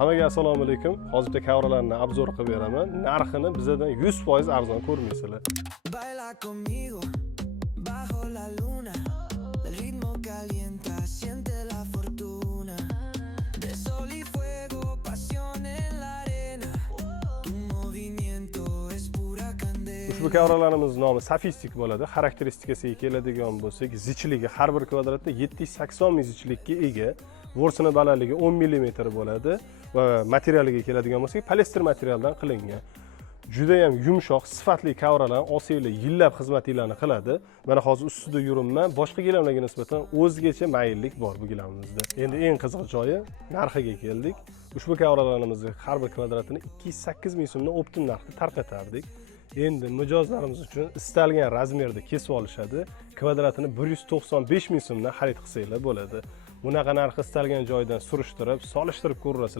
Hammaga assalomu alaykum. Hozirda kavralarni obzor qilib beraman. Narxini bizdan 100% arzon ko'rmaysizlar. Baila conmigo bajo la luna, el ritmo calienta, siente la fortuna, de sol y fuego, pasión en la arena, tu movimiento es pura candela. Ushbu kavralarimiz nomi sofistik bo'ladi. Xarakteristikasiga keladigan bo'lsak, zichligi har bir kvadratda 780 ming zichlikka ega. Bo'rsini balandligi 10 mm bo'ladi va materialiga keladigan bo'lsak, poliester materialdan qilingan. Juda ham yumshoq, sifatli kavralar olsanglar yillab xizmatinglarni qiladi. Mana hozir ustida yuribman. Boshqa gilamlarga nisbatan o'zgacha mayillik bor bu gilamimizda. Endi eng qiziq joyi narxiga keldik. Ushbu kavralarimizni har bir kvadratini 208 ming so'mdan optim narxda tarqatardik. Endi mijozlarimiz uchun istalgan razmerda kesib olishadi. Kvadratini 195 ming so'mdan xarid qilsanglar bo'ladi. Bunaqa narx istalgan joydan surishtirib, solishtirib ko'rasizlar.